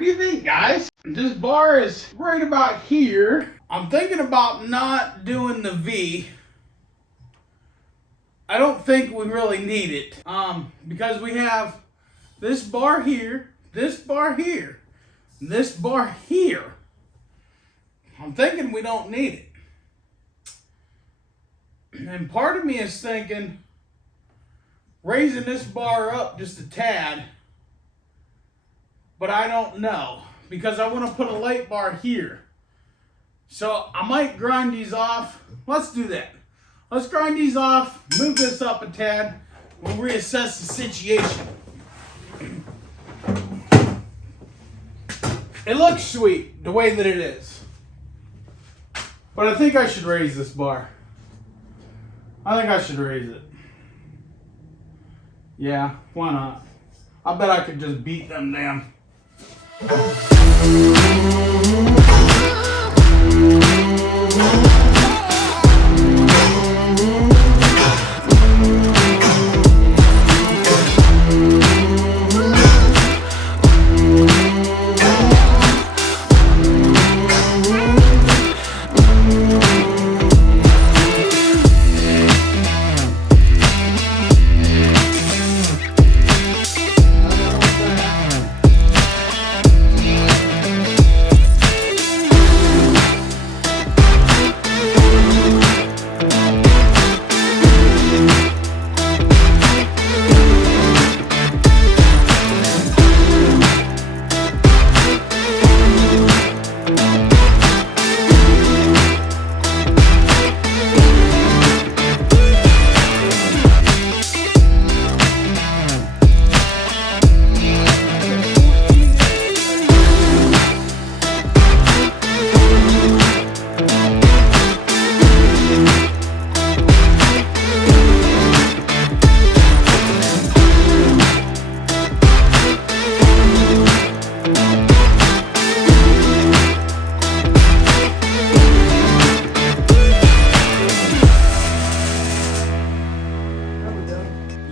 What do you think, guys? This bar is right about here. I'm thinking about not doing the V. I don't think we really need it. Because we have this bar here, this bar here, this bar here. I'm thinking we don't need it. And part of me is thinking raising this bar up just a tad, but I don't know because I want to put a light bar here. So I might grind these off. Let's do that. Let's grind these off, move this up a tad, we'll reassess the situation. It looks sweet the way that it is, but I think I should raise this bar. I think I should raise it. Yeah, why not? I bet I could just beat them down.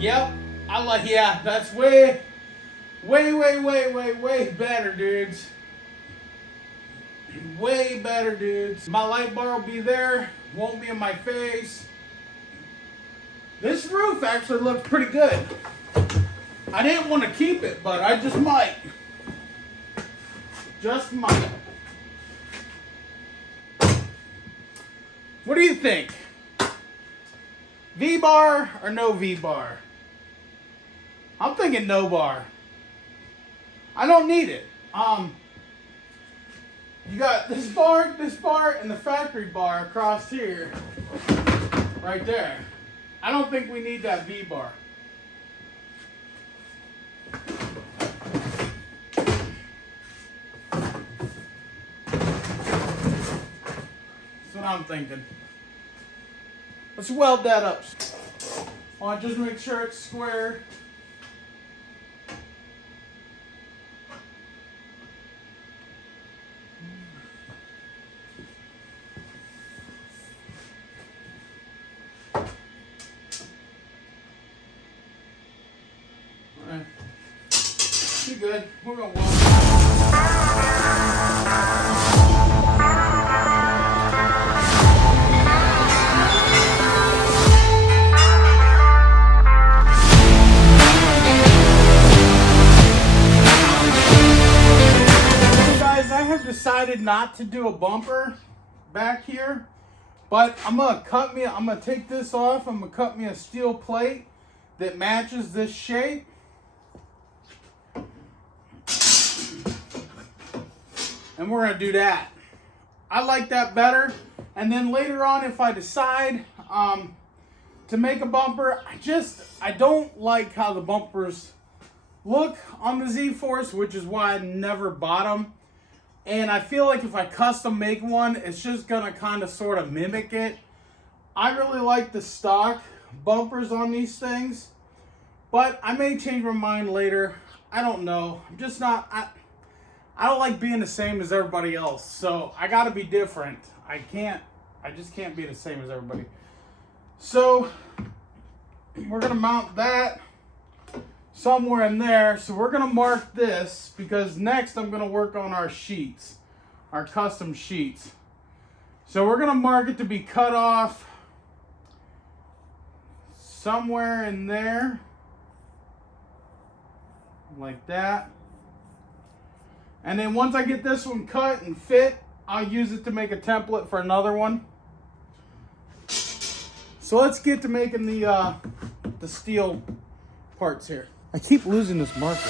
Yep, yeah, that's way better, dudes. Way better, dudes. My light bar will be there, won't be in my face. This roof actually looks pretty good. I didn't want to keep it, but I just might. Just might. What do you think? V-bar or no V-bar? I'm thinking no bar. I don't need it. You got this bar, and the factory bar across here. Right there. I don't think we need that V-bar. That's what I'm thinking. Let's weld that up. Just make sure it's square. Alright. Too good. We're gonna weld. Decided not to do a bumper back here, but I'm gonna take this off. I'm gonna cut me a steel plate that matches this shape. And we're gonna do that. I like that better. And then later on, if I decide to make a bumper, I don't like how the bumpers look on the Z-Force, which is why I never bought them. And I feel like if I custom make one, it's just gonna kind of sort of mimic it. I really like the stock bumpers on these things, but I may change my mind later. I don't know. I'm just not, I don't like being the same as everybody else. So I gotta be different. I just can't be the same as everybody. So we're gonna mount that. somewhere in there. So we're gonna mark this because next I'm gonna work on our sheets, our custom sheets. So we're gonna mark it to be cut off somewhere in there, like that. And then once I get this one cut and fit, I'll use it to make a template for another one. So let's get to making the steel parts here. I keep losing this marker.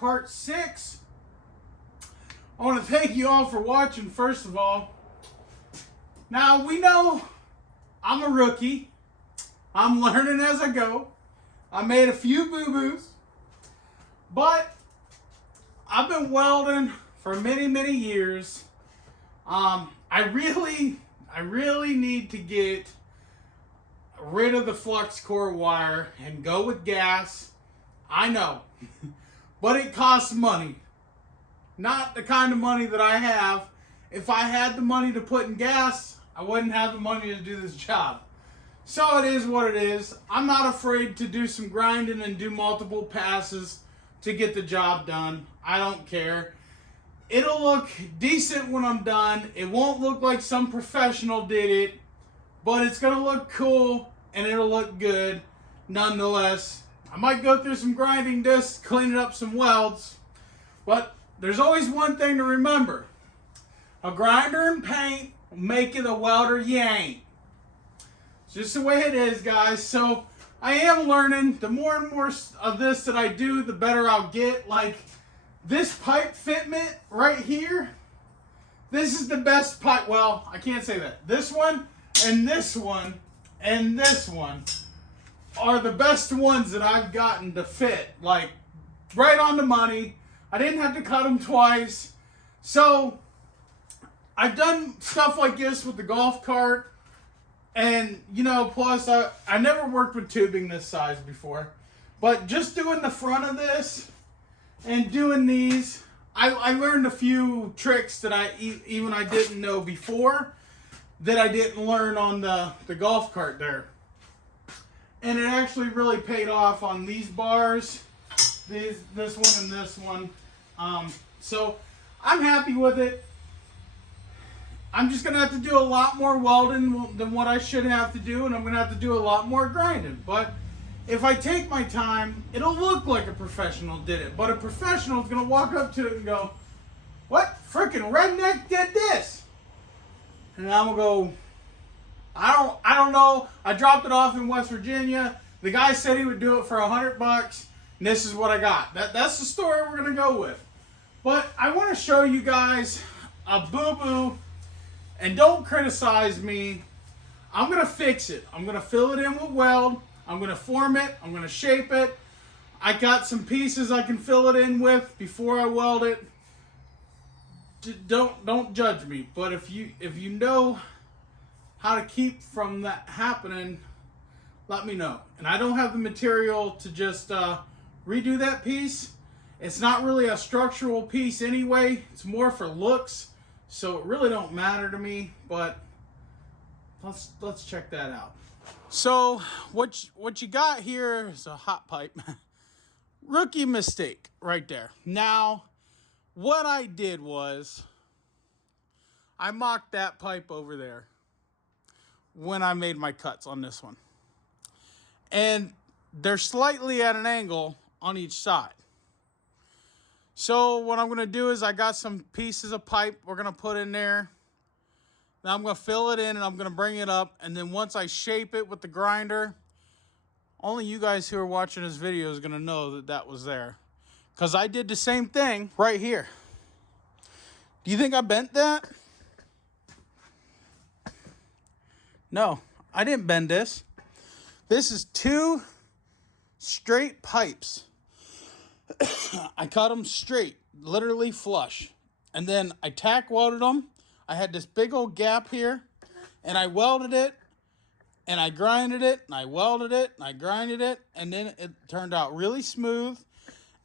Part 6. I want to thank you all for watching, first of all. Now, we know I'm a rookie. I'm learning as I go. I made a few boo-boos, but I've been welding for many years. I really need to get rid of the flux core wire and go with gas. I know. But it costs money. Not the kind of money that I have. If I had the money to put in gas, I wouldn't have the money to do this job. So it is what it is. I'm not afraid to do some grinding and do multiple passes to get the job done. I don't care. It'll look decent when I'm done. It won't look like some professional did it, but it's going to look cool and it'll look good nonetheless. I might go through some grinding discs, cleaning up some welds, but there's always one thing to remember. A grinder and paint will make you the welder you ain't. It's just the way it is, guys. So I am learning. The more and more of this that I do, the better I'll get. Like this pipe fitment right here, this is the best pipe. Well, I can't say that. This one and this one and this one are the best ones that I've gotten to fit, like right on the money. I didn't have to cut them twice. So I've done stuff like this with the golf cart, and you know, plus I never worked with tubing this size before, but just doing the front of this and doing these, I learned a few tricks that I didn't know before, that I didn't learn on the golf cart there. And it actually really paid off on these bars, this one and this one. So I'm happy with it. I'm just going to have to do a lot more welding than what I should have to do, and I'm going to have to do a lot more grinding. But if I take my time, it'll look like a professional did it. But a professional is going to walk up to it and go, "What freaking redneck did this?" And I'm going to go, I don't know. I dropped it off in West Virginia. The guy said he would do it for $100, and this is what I got. That's the story we're gonna go with. But I want to show you guys a boo-boo, and don't criticize me. I'm gonna fix it. I'm gonna fill it in with weld. I'm gonna form it. I'm gonna shape it. I got some pieces I can fill it in with before I weld it. Don't judge me. But if you know how to keep from that happening, let me know. And I don't have the material to just redo that piece. It's not really a structural piece anyway. It's more for looks, so it really don't matter to me. But let's check that out. So what you got here is a hot pipe. Rookie mistake right there. Now, what I did was I mocked that pipe over there when I made my cuts on this one. And they're slightly at an angle on each side. So what I'm going to do is I got some pieces of pipe we're going to put in there. Now I'm going to fill it in and I'm going to bring it up. And then once I shape it with the grinder, only you guys who are watching this video is going to know that that was there. Because I did the same thing right here. Do you think I bent that? No, I didn't bend this. This is 2 straight pipes. I cut them straight, literally flush. And then I tack welded them. I had this big old gap here, and I welded it, and I grinded it, and I welded it, and I grinded it, and then it turned out really smooth,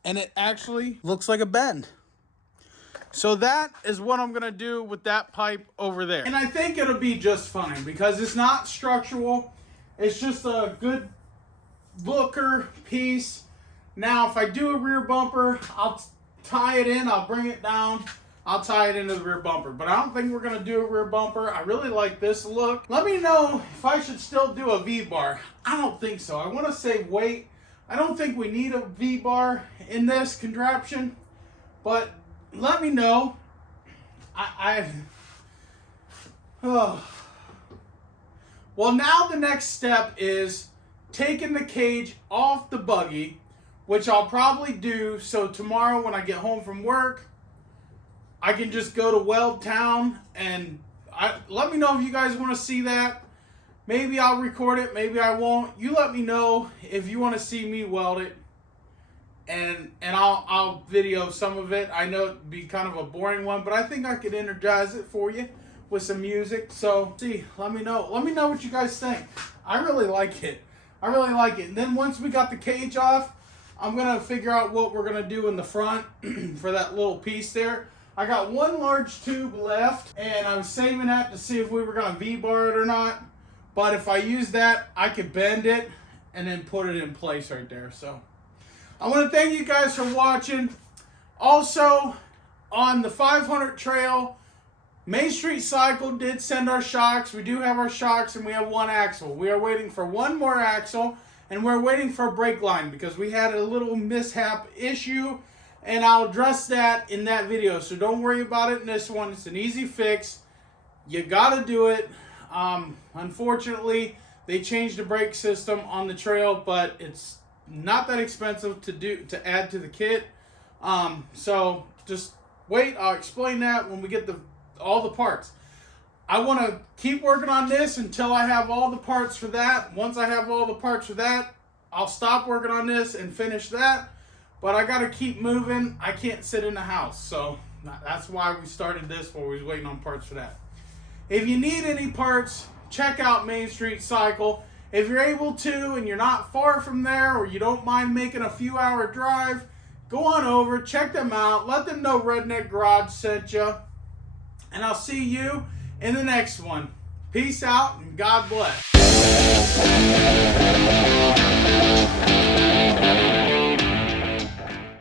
and it actually looks like a bend. So that is what I'm going to do with that pipe over there. And I think it'll be just fine because it's not structural. It's just a good looker piece. Now, if I do a rear bumper, I'll tie it in. I'll bring it down. I'll tie it into the rear bumper. But I don't think we're going to do a rear bumper. I really like this look. Let me know if I should still do a V-bar. I don't think so. I want to save weight. I don't think we need a V-bar in this contraption. But let me know. Well, now the next step is taking the cage off the buggy, which I'll probably do. So tomorrow when I get home from work, I can just go to Weld Town and let me know if you guys want to see that. Maybe I'll record it, maybe I won't. You let me know if you want to see me weld it. And I'll video some of it. I know it'd be kind of a boring one, but I think I could energize it for you with some music. So, let me know. Let me know what you guys think. I really like it. I really like it. And then once we got the cage off, I'm going to figure out what we're going to do in the front for that little piece there. I got one large tube left, and I was saving that to see if we were going to V-bar it or not. But if I use that, I could bend it and then put it in place right there. So I want to thank you guys for watching. Also, on the 500 trail, Main Street Cycle did send our shocks. We do have our shocks, and we have 1 axle. We are waiting for 1 more axle, and we're waiting for a brake line because we had a little mishap issue, and I'll address that in that video. So don't worry about it in this one. It's an easy fix. You got to do it. Unfortunately, they changed the brake system on the trail, but it's not that expensive to add to the kit. So just wait. I'll explain that when we get all the parts. I want to keep working on this until I have all the parts for that. Once I have all the parts for that, I'll stop working on this and finish that. But I got to keep moving. I can't sit in the house. So that's why we started this, while we was waiting on parts for that. If you need any parts, check out Main Street Cycle. If you're able to and you're not far from there, or you don't mind making a few hour drive, go on over, check them out, let them know Redneck Garage sent you. And I'll see you in the next one. Peace out and God bless.